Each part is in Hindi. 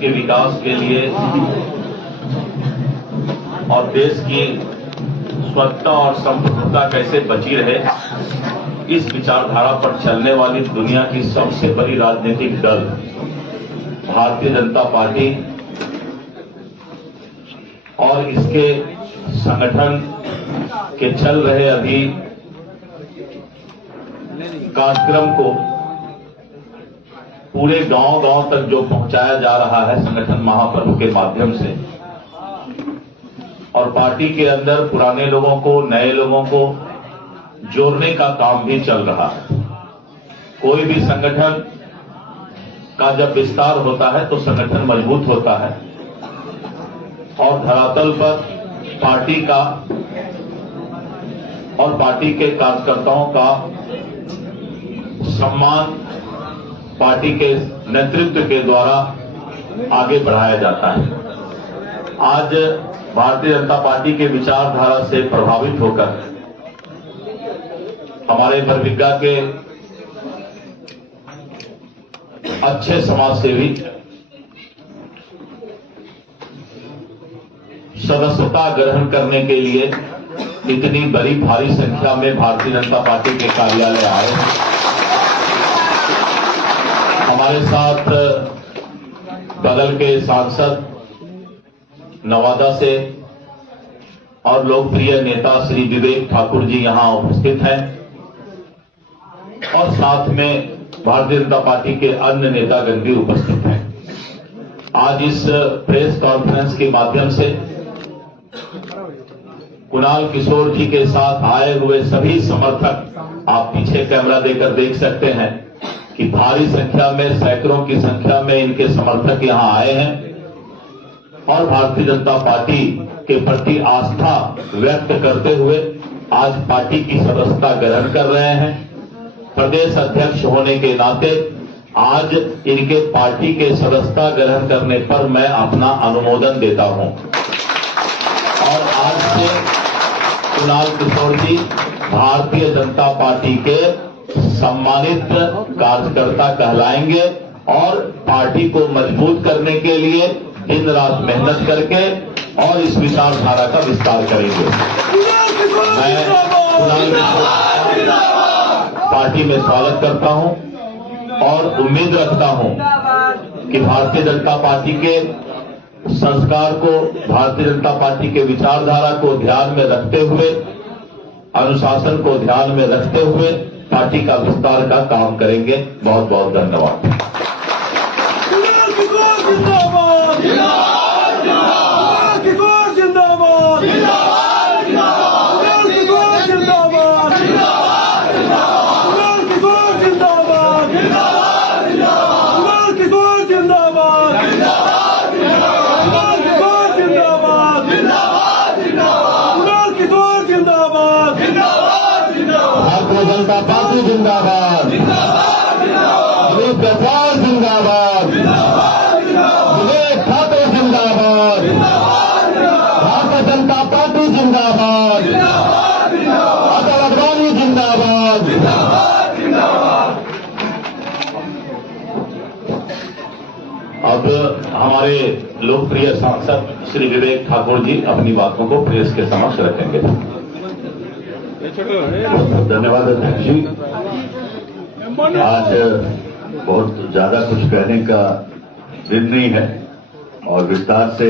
के विकास के लिए और देश की स्वच्छता और संप्रभुता कैसे बची रहे, इस विचारधारा पर चलने वाली दुनिया की सबसे बड़ी राजनीतिक दल भारतीय जनता पार्टी और इसके संगठन के चल रहे अभी कार्यक्रम को पूरे गांव-गांव तक जो पहुंचाया जा रहा है संगठन महापर्व के माध्यम से, और पार्टी के अंदर पुराने लोगों को नए लोगों को जोड़ने का काम भी चल रहा है। कोई भी संगठन का जब विस्तार होता है तो संगठन मजबूत होता है और धरातल पर पार्टी का और पार्टी के कार्यकर्ताओं का सम्मान पार्टी के नेतृत्व के द्वारा आगे बढ़ाया जाता है। आज भारतीय जनता पार्टी के विचारधारा से प्रभावित होकर हमारे बरबीघा के अच्छे समाजसेवी सदस्यता ग्रहण करने के लिए इतनी बड़ी भारी संख्या में भारतीय जनता पार्टी के कार्यालय आए हैं। हमारे साथ बगल के सांसद नवादा से और लोकप्रिय नेता श्री विवेक ठाकुर जी यहां उपस्थित हैं और साथ में भारतीय जनता पार्टी के अन्य नेतागण भी उपस्थित हैं। आज इस प्रेस कॉन्फ्रेंस के माध्यम से कुणाल किशोर जी के साथ आए हुए सभी समर्थक, आप पीछे कैमरा देकर देख सकते हैं कि भारी संख्या में, सैकड़ों की संख्या में इनके समर्थक यहां आए हैं और भारतीय जनता पार्टी के प्रति आस्था व्यक्त करते हुए आज पार्टी की सदस्यता ग्रहण कर रहे हैं। प्रदेश अध्यक्ष होने के नाते आज इनके पार्टी के सदस्यता ग्रहण करने पर मैं अपना अनुमोदन देता हूं और आज से कुणाल किशोर जी भारतीय जनता पार्टी के सम्मानित कार्यकर्ता कहलाएंगे और पार्टी को मजबूत करने के लिए दिन रात मेहनत करके और इस विचारधारा का विस्तार करेंगे। मैं कुणाल पार्टी में स्वागत करता हूं और उम्मीद रखता हूं कि भारतीय जनता पार्टी के संस्कार को, भारतीय जनता पार्टी के विचारधारा को ध्यान में रखते हुए, अनुशासन को ध्यान में रखते हुए पार्टी का विस्तार का काम करेंगे। बहुत बहुत धन्यवाद। भारतीय जनता पार्टी जिंदाबाद, अमित गफार जिंदाबाद, विवेक ठाकुर जिंदाबाद, भारतीय जनता पार्टी जिंदाबाद, अटल अडवाणी जिंदाबाद। अब हमारे लोकप्रिय सांसद श्री विवेक ठाकुर जी अपनी बातों को प्रेस के समक्ष रखेंगे। धन्यवाद अध्यक्ष जी। आज बहुत ज्यादा कुछ कहने का दिन नहीं है और विस्तार से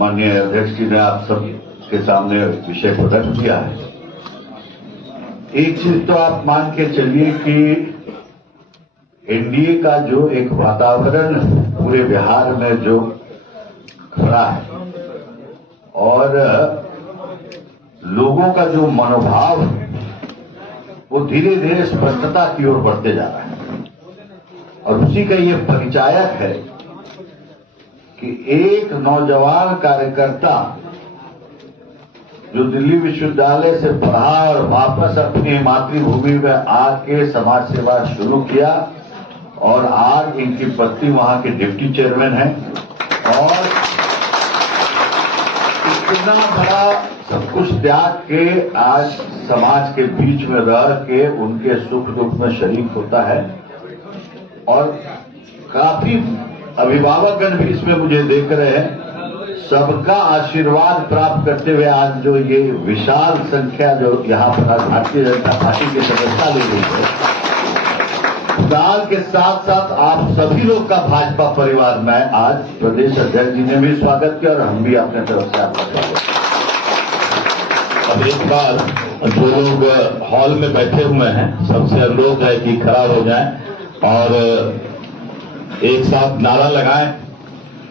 माननीय अध्यक्ष जी ने आप सब के सामने विषय को रख दिया है। एक चीज तो आप मान के चलिए कि एनडीए का जो एक वातावरण पूरे बिहार में जो खड़ा है और लोगों का जो मनोभाव वो धीरे धीरे स्पष्टता की ओर बढ़ते जा रहा है और उसी का ये परिचायक है कि एक नौजवान कार्यकर्ता जो दिल्ली विश्वविद्यालय से पढ़ा और वापस अपनी मातृभूमि में आके समाज सेवा शुरू किया और आज इनकी पत्नी वहां के डिप्टी चेयरमैन है और इतना बड़ा सब कुछ त्याग के आज समाज के बीच में रह के उनके सुख दुख में शरीक होता है और काफी अभिभावकगण भी इसमें मुझे देख रहे हैं, सबका आशीर्वाद प्राप्त करते हुए आज जो ये विशाल संख्या जो यहाँ पर भारतीय जनता पार्टी की सदस्यता ले रही है, साल के साथ साथ आप सभी लोग का भाजपा परिवार में आज प्रदेश अध्यक्ष जी ने भी स्वागत किया और हम भी अपने तरफ से आपका स्वागत किया। अब एक बार जो लोग हॉल में बैठे हुए हैं सबसे अनुरोध है कि खड़ा हो जाएं और एक साथ नारा लगाएं,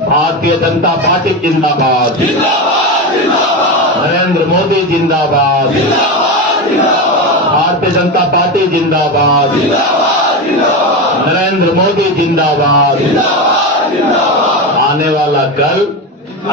भारतीय जनता पार्टी जिंदाबाद, नरेंद्र मोदी जिंदाबाद, भारतीय जनता पार्टी जिंदाबाद, नरेंद्र मोदी जिंदाबाद। आने वाला कल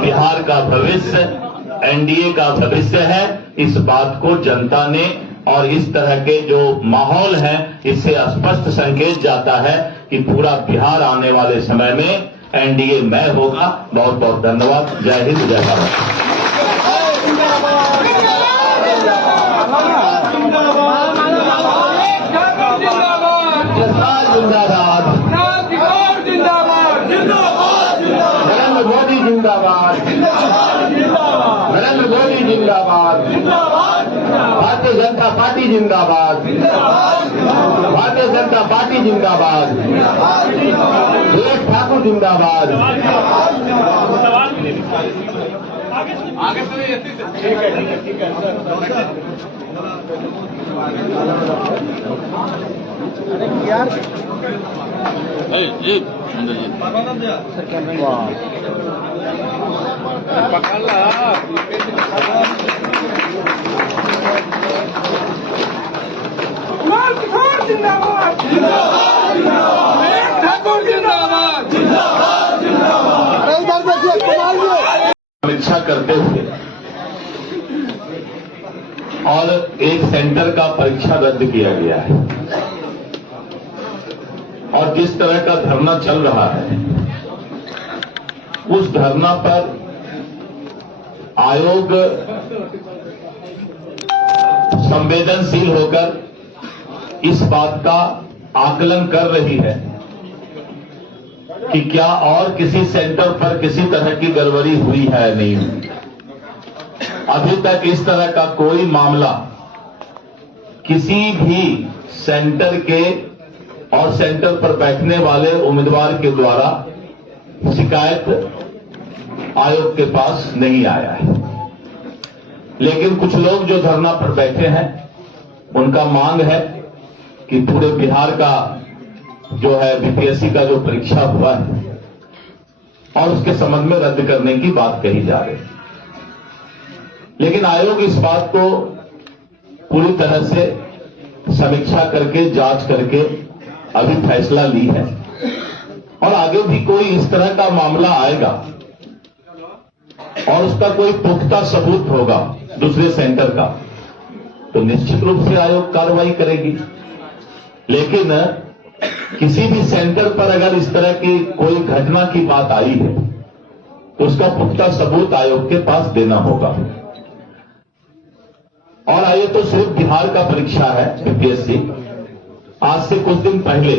बिहार का भविष्य एनडीए का भविष्य है, इस बात को जनता ने और इस तरह के जो माहौल है इससे स्पष्ट संकेत जाता है कि पूरा बिहार आने वाले समय में एनडीए में होगा। बहुत बहुत धन्यवाद। जय हिंद, जय भारत। नरेंद्र मोदी जिंदाबाद, नरेंद्र मोदी जिंदाबाद, भारतीय जनता पार्टी जिंदाबाद, भारतीय जनता पार्टी जिंदाबाद, सुरेश ठाकुर जिंदाबाद। समीक्षा करते हुए और एक सेंटर का परीक्षा रद्द किया गया है और जिस तरह का धरना चल रहा है उस धरना पर आयोग संवेदनशील होकर इस बात का आकलन कर रही है कि क्या और किसी सेंटर पर किसी तरह की गड़बड़ी हुई है नहीं। अभी तक इस तरह का कोई मामला किसी भी सेंटर के और सेंटर पर बैठने वाले उम्मीदवार के द्वारा शिकायत आयोग के पास नहीं आया है। लेकिन कुछ लोग जो धरना पर बैठे हैं उनका मांग है कि पूरे बिहार का जो है बीपीएससी का जो परीक्षा हुआ है और उसके संबंध में रद्द करने की बात कही जा रही है। लेकिन आयोग इस बात को पूरी तरह से समीक्षा करके जांच करके अभी फैसला ली है और आगे भी कोई इस तरह का मामला आएगा और उसका कोई पुख्ता सबूत होगा दूसरे सेंटर का तो निश्चित रूप से आयोग कार्रवाई करेगी। लेकिन किसी भी सेंटर पर अगर इस तरह की कोई घटना की बात आई है तो उसका पुख्ता सबूत आयोग के पास देना होगा। और ये तो सिर्फ बिहार का परीक्षा है बीपीएससी। आज से कुछ दिन पहले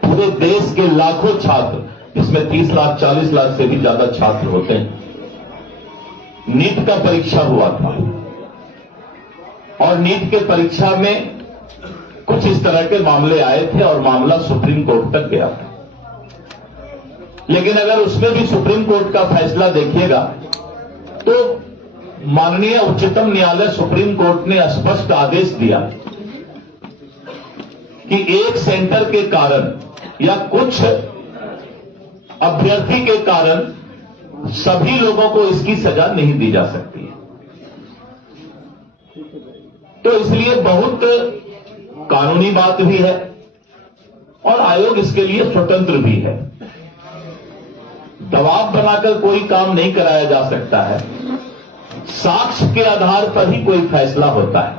पूरे देश के लाखों छात्र, इसमें 30 लाख 40 लाख से भी ज्यादा छात्र होते हैं, नीट का परीक्षा हुआ था और नीट के परीक्षा में कुछ इस तरह के मामले आए थे और मामला सुप्रीम कोर्ट तक गया था। लेकिन अगर उसमें भी सुप्रीम कोर्ट का फैसला देखिएगा तो माननीय उच्चतम न्यायालय सुप्रीम कोर्ट ने स्पष्ट आदेश दिया कि एक सेंटर के कारण या कुछ अभ्यर्थी के कारण सभी लोगों को इसकी सजा नहीं दी जा सकती है। तो इसलिए बहुत कानूनी बात भी है और आयोग इसके लिए स्वतंत्र भी है। दबाव बनाकर कोई काम नहीं कराया जा सकता है, साक्ष्य के आधार पर ही कोई फैसला होता है।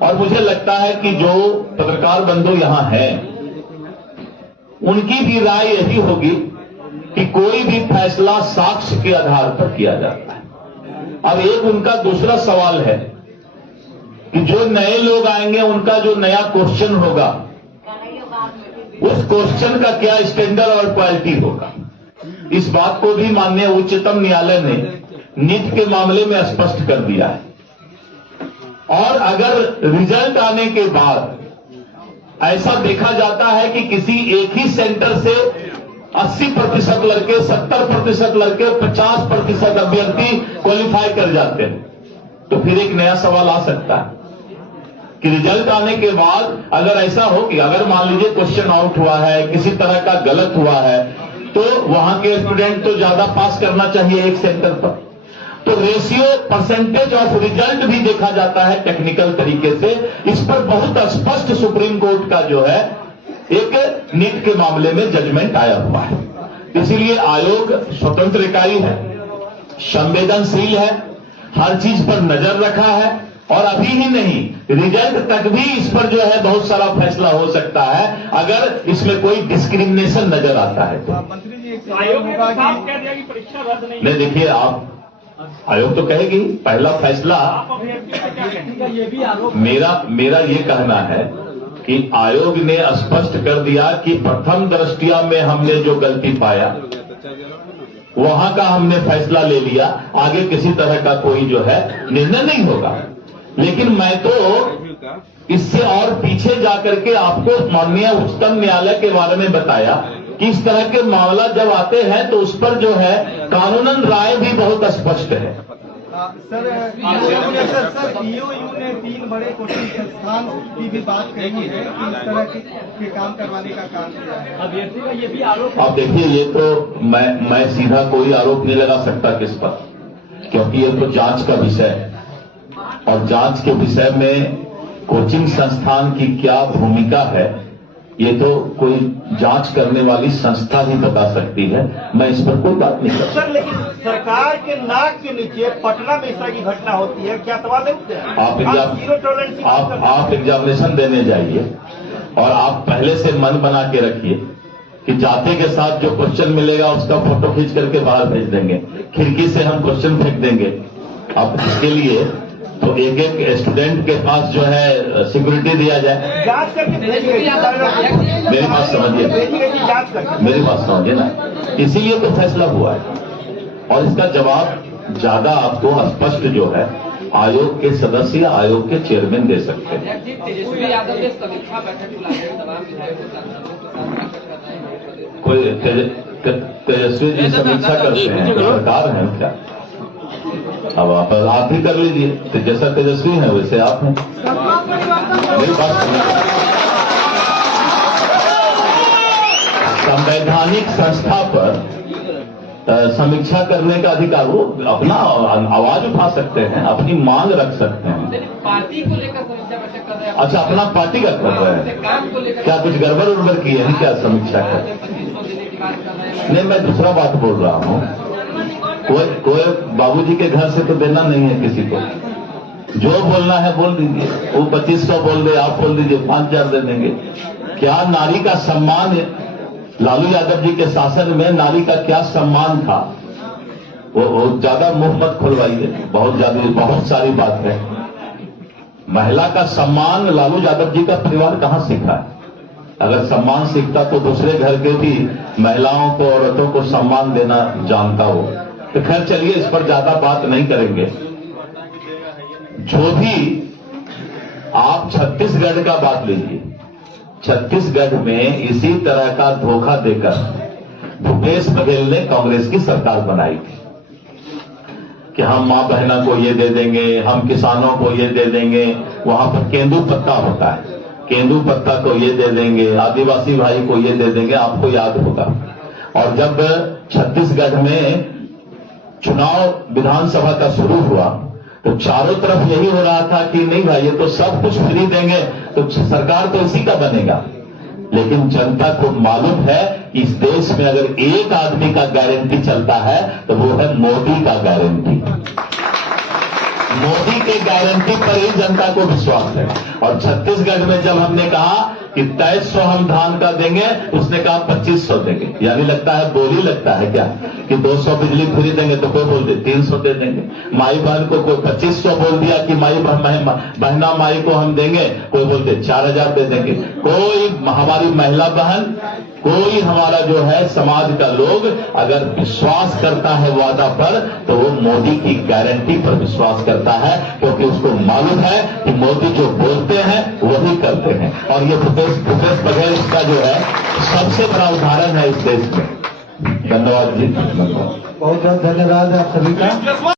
और मुझे लगता है कि जो पत्रकार बंधु यहां हैं उनकी भी राय यही होगी कि कोई भी फैसला साक्ष्य के आधार पर किया जाता है। अब एक उनका दूसरा सवाल है कि जो नए लोग आएंगे उनका जो नया क्वेश्चन होगा उस क्वेश्चन का क्या स्टैंडर्ड और क्वालिटी होगा। इस बात को भी माननीय उच्चतम न्यायालय ने नीट के मामले में स्पष्ट कर दिया है। और अगर रिजल्ट आने के बाद ऐसा देखा जाता है कि किसी एक ही सेंटर से 80% लड़के, 70% लड़के, 50% अभ्यर्थी क्वालिफाई कर जाते हैं, तो फिर एक नया सवाल आ सकता है कि रिजल्ट आने के बाद अगर ऐसा हो कि अगर मान लीजिए क्वेश्चन आउट हुआ है, किसी तरह का गलत हुआ है, तो वहां के स्टूडेंट तो ज्यादा पास करना चाहिए एक सेंटर पर। तो रेशियो, परसेंटेज ऑफ रिजल्ट भी देखा जाता है टेक्निकल तरीके से। इस पर बहुत स्पष्ट सुप्रीम कोर्ट का जो है एक नीट के मामले में जजमेंट आया हुआ है। इसीलिए आयोग स्वतंत्र इकाई है, संवेदनशील है, हर चीज पर नजर रखा है, और अभी ही नहीं, रिजल्ट तक भी इस पर जो है बहुत सारा फैसला हो सकता है अगर इसमें कोई डिस्क्रिमिनेशन नजर आता है तो। मंत्री जी, आयोग ने साफ कह दिया कि परीक्षा रद्द नहीं। देखिए, आप आयोग तो कहेगी, पहला फैसला मेरा ये कहना है कि आयोग ने स्पष्ट कर दिया कि प्रथम दृष्टया में हमने जो गलती पाया वहां का हमने फैसला ले लिया, आगे किसी तरह का कोई जो है निर्णय नहीं होगा। लेकिन मैं तो इससे और पीछे जाकर के आपको माननीय उच्चतम न्यायालय के बारे में बताया कि इस तरह के मामला जब आते हैं तो उस पर जो है कानूनन राय भी बहुत स्पष्ट है। सर, ईओयू ने 3 बड़े कोचिंग संस्थान की भी बात कही है कि इस तरह के काम करवाने का काम किया है। अभ्यर्थी का ये भी आरोप। अब देखिए, ये तो मैं सीधा कोई आरोप नहीं लगा सकता किस पर, क्योंकि ये तो जांच का विषय है, और जांच के विषय में कोचिंग संस्थान की क्या भूमिका है ये तो कोई जांच करने वाली संस्था ही बता सकती है। मैं इस पर कोई बात नहीं कर सकता। सर, लेकिन सरकार के नाक के नीचे पटना में इस तरह की घटना होती है, क्या सवाल है उठते हैं? आप एग्जामिनेशन देने जाइए और आप पहले से मन बना के रखिए कि जाते के साथ जो क्वेश्चन मिलेगा उसका फोटो खींच करके बाहर भेज देंगे, खिड़की से हम क्वेश्चन फेंक देंगे। अब इसके लिए तो एक एक स्टूडेंट के पास जो है सिक्योरिटी दिया जाए। जांच करके मेरी बात समझिए, मेरी बात समझिए ना, इसीलिए तो फैसला हुआ है। और इसका जवाब ज्यादा आपको स्पष्ट जो है आयोग के सदस्य, आयोग के चेयरमैन दे सकते हैं। तेजस्वी यादव ने समीक्षा बैठक बुलाई है, तमाम कोई तेजस्वी जी समीक्षा करते हैं, सरकार है क्या? अब आप ही कर लीजिए, तो जैसा तेजस्वी है वैसे आप हैं। मेरी बात संवैधानिक संस्था पर समीक्षा करने का अधिकार, वो अपना आवाज उठा सकते हैं, अपनी मांग रख सकते हैं। पार्टी को लेकर समीक्षा बैठक कर रहे हैं। अच्छा, अपना पार्टी का कर रहे हैं, क्या कुछ गड़बड़ उड़बड़ की है क्या समीक्षा कर? नहीं, मैं दूसरा बात बोल रहा हूँ। कोई बाबूजी के घर से तो देना नहीं है किसी को, जो बोलना है बोल दीजिए। वो 2500 बोल दे, आप बोल दीजिए 5000 दे देंगे। क्या नारी का सम्मान, लालू यादव जी के शासन में नारी का क्या सम्मान था, वो ज्यादा मुंह मत खुलवाइए, बहुत सारी बात है। महिला का सम्मान लालू यादव जी का परिवार कहां सीखा है? अगर सम्मान सीखता तो दूसरे घर के भी महिलाओं को, औरतों को सम्मान देना जानता हो। तो खैर चलिए, इस पर ज्यादा बात नहीं करेंगे। जो भी आप छत्तीसगढ़ का बात लीजिए, छत्तीसगढ़ में इसी तरह का धोखा देकर भूपेश बघेल ने कांग्रेस की सरकार बनाई थी कि हम मां बहना को ये दे देंगे, हम किसानों को ये दे देंगे। वहां पर केंदू पत्ता होता है, केंदू पत्ता को ये दे देंगे, आदिवासी भाई को ये दे देंगे, आपको याद होगा। और जब छत्तीसगढ़ में चुनाव विधानसभा का शुरू हुआ तो चारों तरफ यही हो रहा था कि नहीं भाई, ये तो सब कुछ फ्री देंगे तो सरकार तो इसी का बनेगा। लेकिन जनता को मालूम है कि इस देश में अगर एक आदमी का गारंटी चलता है तो वो है मोदी का गारंटी। मोदी के गारंटी पर ही जनता को विश्वास है। और छत्तीसगढ़ में जब हमने कहा कि 2300 हम धान का देंगे, उसने कहा 2500 देंगे। यानी लगता है बोली लगता है क्या कि 200 बिजली फ्री देंगे, तो कोई बोल दे 300 दे देंगे। माई बहन को कोई 2500 बोल दिया कि बहना माई को हम देंगे, कोई बोलते 4000 दे देंगे। कोई हमारी महिला बहन, कोई हमारा जो है समाज का लोग अगर विश्वास करता है वादा पर, तो वो मोदी की गारंटी पर विश्वास करता है, क्योंकि उसको मालूम है कि मोदी जो बोलते हैं वही करते हैं। और ये भूपेश बघेल इसका जो है सबसे बड़ा उदाहरण है इस देश में। धन्यवाद जी, धन्यवाद। बहुत बहुत धन्यवाद आप सभी का।